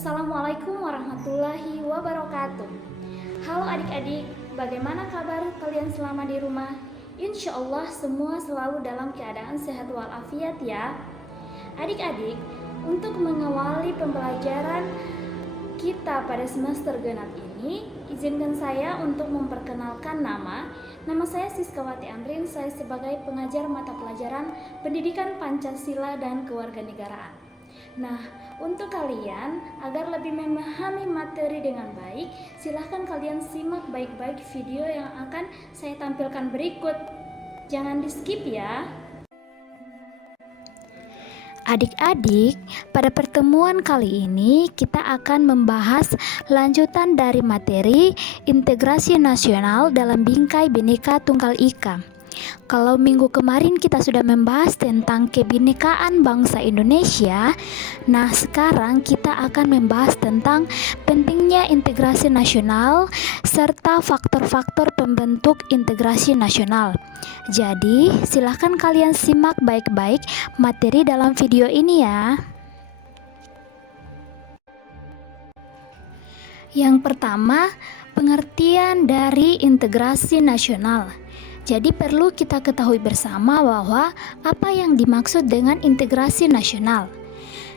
Assalamualaikum warahmatullahi wabarakatuh. Halo adik-adik, bagaimana kabar kalian selama di rumah? Insya Allah semua selalu dalam keadaan sehat walafiat ya. Adik-adik, untuk mengawali pembelajaran kita pada semester genap ini, izinkan saya untuk memperkenalkan nama. Nama saya Siskawati Amrin, saya sebagai pengajar mata pelajaran Pendidikan Pancasila dan Kewarganegaraan. Nah, untuk kalian agar lebih memahami materi dengan baik, silahkan kalian simak baik-baik video yang akan saya tampilkan berikut. Jangan di skip ya. Adik-adik, pada pertemuan kali ini kita akan membahas lanjutan dari materi integrasi nasional dalam bingkai Bhinneka Tunggal Ika. Kalau minggu kemarin kita sudah membahas tentang kebinekaan bangsa Indonesia, nah sekarang kita akan membahas tentang pentingnya integrasi nasional serta faktor-faktor pembentuk integrasi nasional. Jadi, silahkan kalian simak baik-baik materi dalam video ini ya. Yang pertama, pengertian dari integrasi nasional. Jadi perlu kita ketahui bersama bahwa apa yang dimaksud dengan integrasi nasional.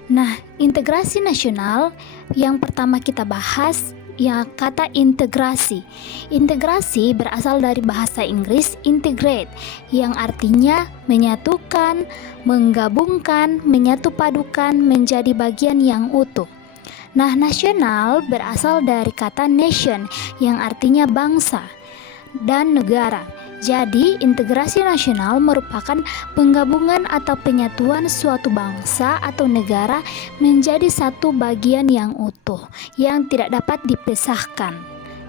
Nah, integrasi nasional yang pertama kita bahas ya kata integrasi. Integrasi berasal dari bahasa Inggris integrate yang artinya menyatukan, menggabungkan, menyatupadukan menjadi bagian yang utuh. Nah, nasional berasal dari kata nation yang artinya bangsa dan negara. Jadi, integrasi nasional merupakan penggabungan atau penyatuan suatu bangsa atau negara menjadi satu bagian yang utuh, yang tidak dapat dipisahkan.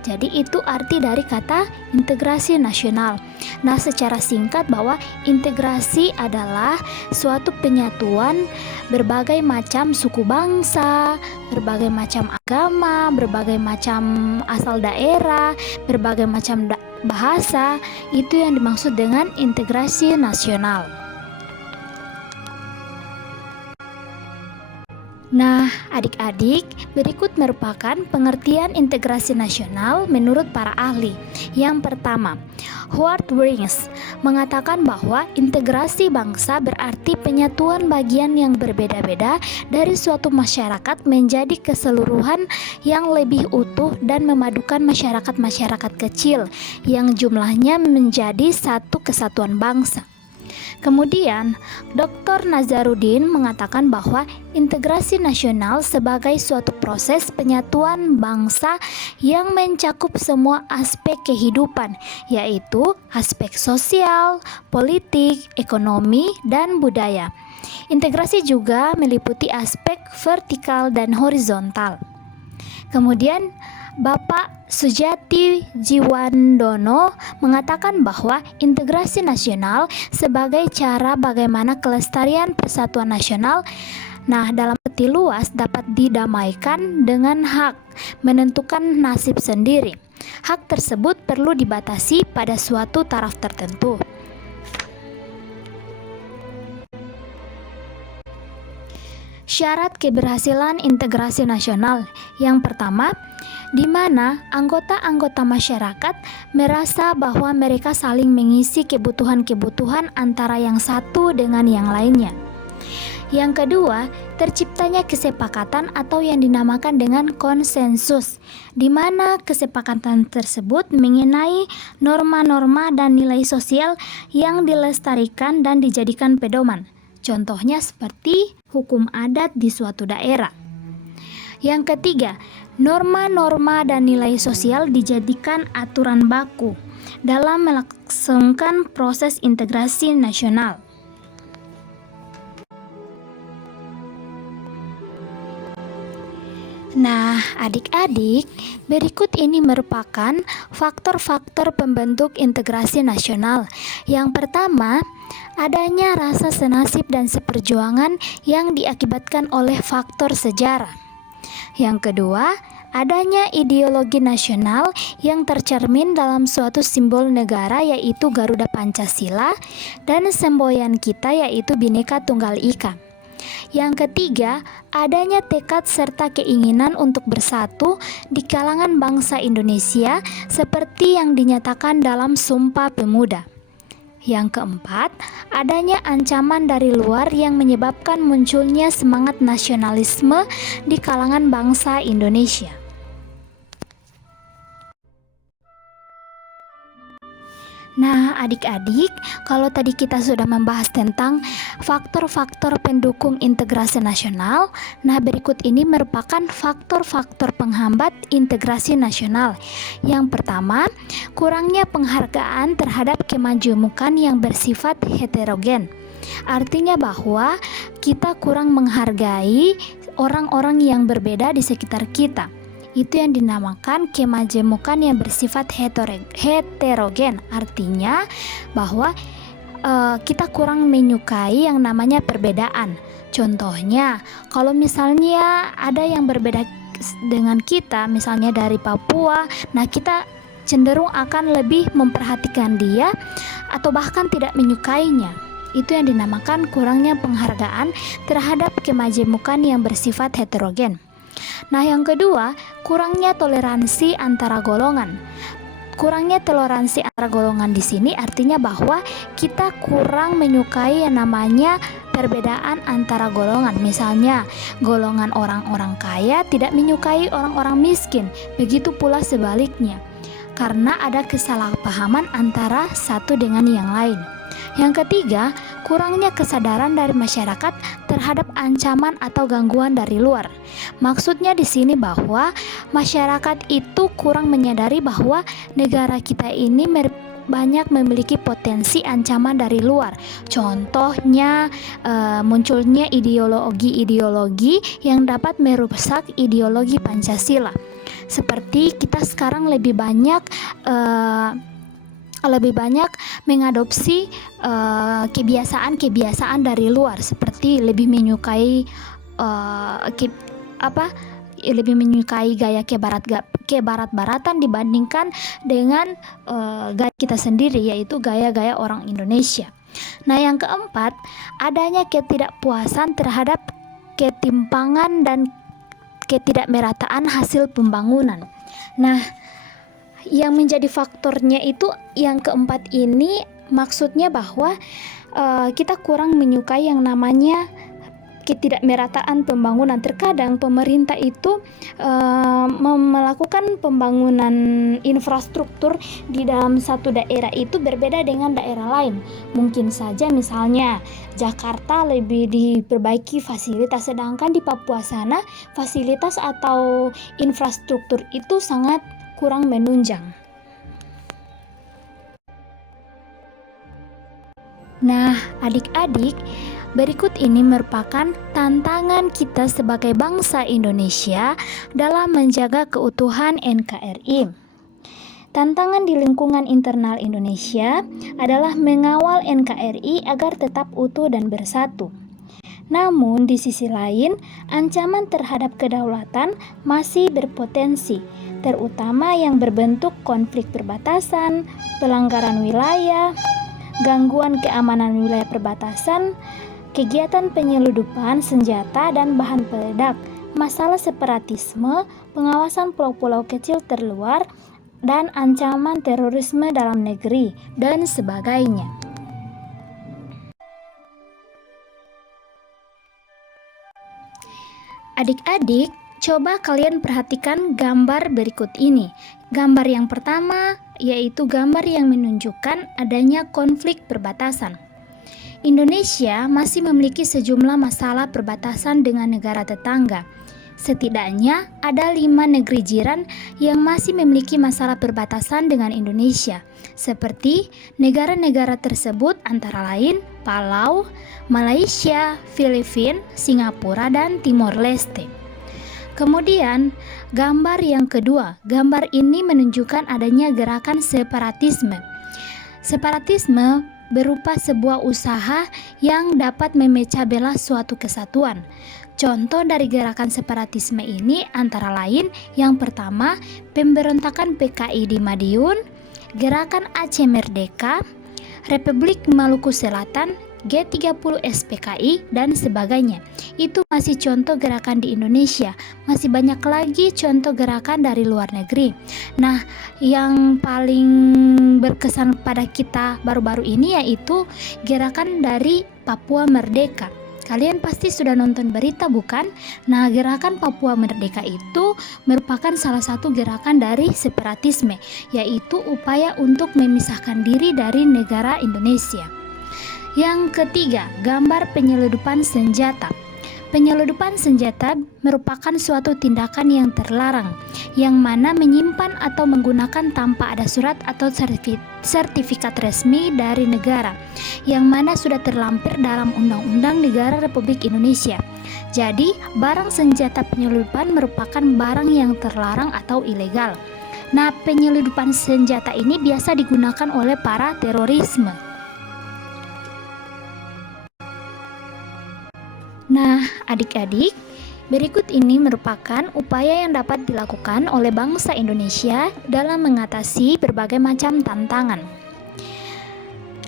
Jadi, itu arti dari kata integrasi nasional. Nah, secara singkat bahwa integrasi adalah suatu penyatuan berbagai macam suku bangsa, berbagai macam agama, berbagai macam asal daerah, berbagai macam bahasa, itu yang dimaksud dengan integrasi nasional. Nah, adik-adik, berikut merupakan pengertian integrasi nasional menurut para ahli. Yang pertama, Howard Wings mengatakan bahwa integrasi bangsa berarti penyatuan bagian yang berbeda-beda dari suatu masyarakat menjadi keseluruhan yang lebih utuh dan memadukan masyarakat-masyarakat kecil yang jumlahnya menjadi satu kesatuan bangsa. Kemudian, Dr. Nazarudin mengatakan bahwa integrasi nasional sebagai suatu proses penyatuan bangsa yang mencakup semua aspek kehidupan, yaitu aspek sosial, politik, ekonomi, dan budaya. Integrasi juga meliputi aspek vertikal dan horizontal. Kemudian, Bapak Sujati Jiwandono mengatakan bahwa integrasi nasional sebagai cara bagaimana kelestarian persatuan nasional, nah dalam arti luas dapat didamaikan dengan hak menentukan nasib sendiri. Hak tersebut perlu dibatasi pada suatu taraf tertentu. Syarat keberhasilan integrasi nasional. Yang pertama, di mana anggota-anggota masyarakat merasa bahwa mereka saling mengisi kebutuhan-kebutuhan antara yang satu dengan yang lainnya. Yang kedua, terciptanya kesepakatan atau yang dinamakan dengan konsensus, di mana kesepakatan tersebut mengenai norma-norma dan nilai sosial yang dilestarikan dan dijadikan pedoman. Contohnya seperti hukum adat di suatu daerah. Yang ketiga, norma-norma dan nilai sosial dijadikan aturan baku dalam melaksanakan proses integrasi nasional. Nah, adik-adik, berikut ini merupakan faktor-faktor pembentuk integrasi nasional. Yang pertama, adanya rasa senasib dan seperjuangan yang diakibatkan oleh faktor sejarah. Yang kedua, adanya ideologi nasional yang tercermin dalam suatu simbol negara yaitu Garuda Pancasila dan semboyan kita yaitu Bhinneka Tunggal Ika. Yang ketiga, adanya tekad serta keinginan untuk bersatu di kalangan bangsa Indonesia seperti yang dinyatakan dalam Sumpah Pemuda. Yang keempat, adanya ancaman dari luar yang menyebabkan munculnya semangat nasionalisme di kalangan bangsa Indonesia. Nah, adik-adik, kalau tadi kita sudah membahas tentang faktor-faktor pendukung integrasi nasional, nah berikut ini merupakan faktor-faktor penghambat integrasi nasional. Yang pertama, kurangnya penghargaan terhadap kemajemukan yang bersifat heterogen. Artinya bahwa kita kurang menghargai orang-orang yang berbeda di sekitar kita. Itu yang dinamakan kemajemukan yang bersifat heterogen. Artinya bahwa kita kurang menyukai yang namanya perbedaan. Contohnya, kalau misalnya ada yang berbeda dengan kita, misalnya dari Papua, nah kita cenderung akan lebih memperhatikan dia atau bahkan tidak menyukainya. Itu yang dinamakan kurangnya penghargaan terhadap kemajemukan yang bersifat heterogen. Nah, yang kedua, kurangnya toleransi antara golongan. Kurangnya toleransi antara golongan di sini artinya bahwa kita kurang menyukai yang namanya perbedaan antara golongan. Misalnya, golongan orang-orang kaya tidak menyukai orang-orang miskin. Begitu pula sebaliknya. Karena ada kesalahpahaman antara satu dengan yang lain. Yang ketiga, kurangnya kesadaran dari masyarakat terhadap ancaman atau gangguan dari luar. Maksudnya di sini bahwa masyarakat itu kurang menyadari bahwa negara kita ini banyak memiliki potensi ancaman dari luar. Contohnya munculnya ideologi-ideologi yang dapat merusak ideologi Pancasila. Seperti kita sekarang lebih banyak mengadopsi kebiasaan-kebiasaan dari luar, seperti lebih menyukai lebih menyukai gaya kebarat-baratan dibandingkan dengan gaya kita sendiri, yaitu gaya-gaya orang Indonesia. Nah, yang keempat, adanya ketidakpuasan terhadap ketimpangan dan ketidakmerataan hasil pembangunan. Nah, yang menjadi faktornya itu yang keempat ini, maksudnya bahwa kita kurang menyukai yang namanya ketidakmerataan pembangunan. Terkadang pemerintah itu melakukan pembangunan infrastruktur di dalam satu daerah itu berbeda dengan daerah lain. Mungkin saja misalnya Jakarta lebih diperbaiki fasilitas, sedangkan di Papua sana fasilitas atau infrastruktur itu sangat kurang menunjang. Nah, adik-adik, berikut ini merupakan tantangan kita sebagai bangsa Indonesia dalam menjaga keutuhan NKRI. Tantangan di lingkungan internal Indonesia adalah mengawal NKRI agar tetap utuh dan bersatu. Namun, di sisi lain, ancaman terhadap kedaulatan masih berpotensi, terutama yang berbentuk konflik perbatasan, pelanggaran wilayah, gangguan keamanan wilayah perbatasan, kegiatan penyeludupan senjata dan bahan peledak, masalah separatisme, pengawasan pulau-pulau kecil terluar, dan ancaman terorisme dalam negeri, dan sebagainya. Adik-adik, coba kalian perhatikan gambar berikut ini. Gambar yang pertama yaitu gambar yang menunjukkan adanya konflik perbatasan. Indonesia masih memiliki sejumlah masalah perbatasan dengan negara tetangga. Setidaknya ada 5 negeri jiran yang masih memiliki masalah perbatasan dengan Indonesia, seperti negara-negara tersebut antara lain Palau, Malaysia, Filipina, Singapura, dan Timor Leste. Kemudian, gambar yang kedua, gambar ini menunjukkan adanya gerakan separatisme. Separatisme berupa sebuah usaha yang dapat memecah belah suatu kesatuan. Contoh dari gerakan separatisme ini antara lain yang pertama, pemberontakan PKI di Madiun, Gerakan Aceh Merdeka, Republik Maluku Selatan, G30 SPKI, dan sebagainya. Itu masih contoh gerakan di Indonesia. Masih banyak lagi contoh gerakan dari luar negeri. Nah, yang paling berkesan pada kita baru-baru ini yaitu gerakan dari Papua Merdeka. Kalian pasti sudah nonton berita, bukan? Nah, gerakan Papua Merdeka itu merupakan salah satu gerakan dari separatisme, yaitu upaya untuk memisahkan diri dari negara Indonesia. Yang ketiga, gambar penyelundupan senjata. Penyelundupan senjata merupakan suatu tindakan yang terlarang, yang mana menyimpan atau menggunakan tanpa ada surat atau sertifikat resmi dari negara, yang mana sudah terlampir dalam Undang-Undang Negara Republik Indonesia. Jadi, barang senjata penyelundupan merupakan barang yang terlarang atau ilegal. Nah, penyelundupan senjata ini biasa digunakan oleh para terorisme. Nah, adik-adik, berikut ini merupakan upaya yang dapat dilakukan oleh bangsa Indonesia dalam mengatasi berbagai macam tantangan.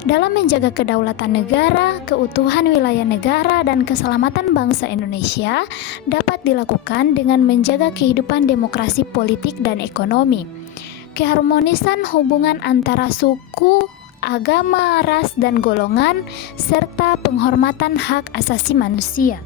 Dalam menjaga kedaulatan negara, keutuhan wilayah negara, dan keselamatan bangsa Indonesia dapat dilakukan dengan menjaga kehidupan demokrasi politik dan ekonomi, keharmonisan hubungan antara suku, agama, ras, dan golongan, serta penghormatan hak asasi manusia.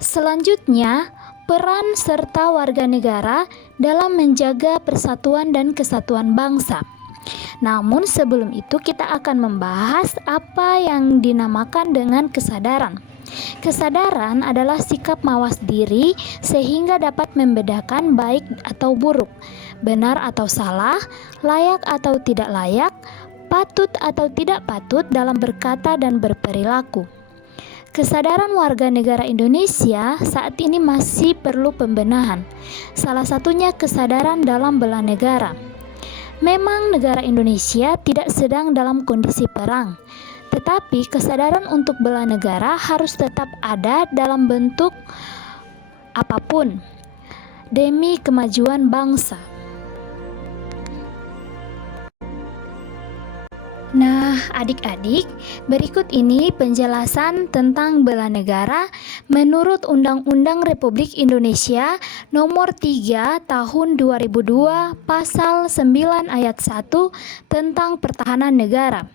Selanjutnya, peran serta warga negara dalam menjaga persatuan dan kesatuan bangsa. Namun sebelum itu kita akan membahas apa yang dinamakan dengan kesadaran. Kesadaran adalah sikap mawas diri sehingga dapat membedakan baik atau buruk, benar atau salah, layak atau tidak layak, patut atau tidak patut dalam berkata dan berperilaku. Kesadaran warga negara Indonesia saat ini masih perlu pembenahan. Salah satunya kesadaran dalam bela negara. Memang negara Indonesia tidak sedang dalam kondisi perang, tetapi kesadaran untuk bela negara harus tetap ada dalam bentuk apapun demi kemajuan bangsa. Nah, adik-adik, berikut ini penjelasan tentang bela negara menurut Undang-Undang Republik Indonesia Nomor 3 Tahun 2002 Pasal 9 Ayat 1 tentang pertahanan negara.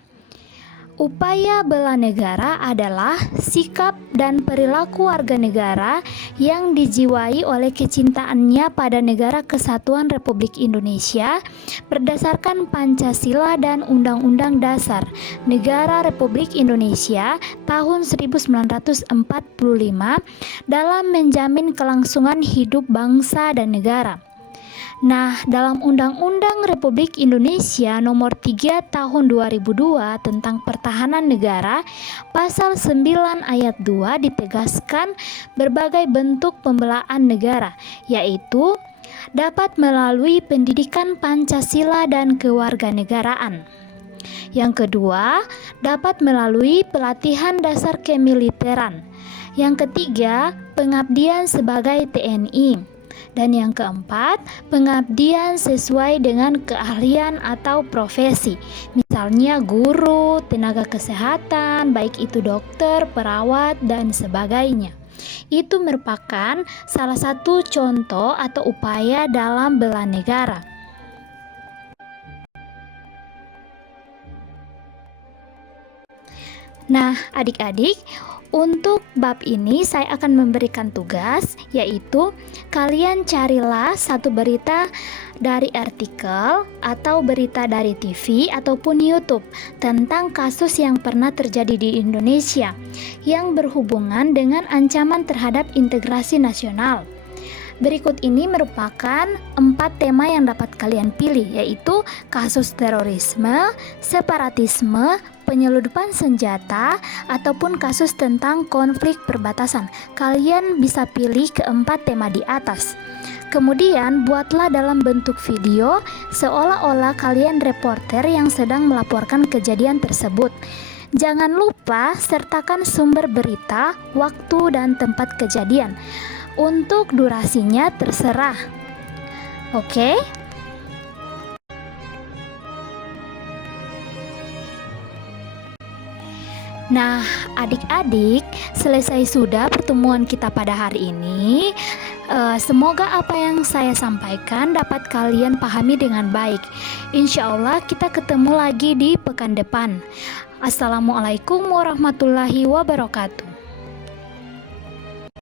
Upaya bela negara adalah sikap dan perilaku warga negara yang dijiwai oleh kecintaannya pada negara kesatuan Republik Indonesia berdasarkan Pancasila dan Undang-Undang Dasar Negara Republik Indonesia tahun 1945 dalam menjamin kelangsungan hidup bangsa dan negara. Nah, dalam Undang-Undang Republik Indonesia Nomor 3 Tahun 2002 tentang Pertahanan Negara, Pasal 9 Ayat 2 ditegaskan berbagai bentuk pembelaan negara, yaitu dapat melalui pendidikan Pancasila dan kewarganegaraan. Yang kedua, dapat melalui pelatihan dasar kemiliteran. Yang ketiga, pengabdian sebagai TNI. Dan yang keempat, pengabdian sesuai dengan keahlian atau profesi. Misalnya guru, tenaga kesehatan, baik itu dokter, perawat, dan sebagainya. Itu merupakan salah satu contoh atau upaya dalam bela negara. Nah, adik-adik, untuk bab ini saya akan memberikan tugas, yaitu kalian carilah satu berita dari artikel atau berita dari TV ataupun YouTube tentang kasus yang pernah terjadi di Indonesia yang berhubungan dengan ancaman terhadap integrasi nasional. Berikut ini merupakan 4 tema yang dapat kalian pilih, yaitu kasus terorisme, separatisme, penyelundupan senjata, ataupun kasus tentang konflik perbatasan. Kalian bisa pilih keempat tema di atas. Kemudian buatlah dalam bentuk video seolah-olah kalian reporter yang sedang melaporkan kejadian tersebut. Jangan lupa sertakan sumber berita, waktu, dan tempat kejadian. Untuk durasinya terserah. Oke? Nah, adik-adik, selesai sudah pertemuan kita pada hari ini. Semoga apa yang saya sampaikan dapat kalian pahami dengan baik. Insya Allah kita ketemu lagi di pekan depan. Assalamualaikum warahmatullahi wabarakatuh.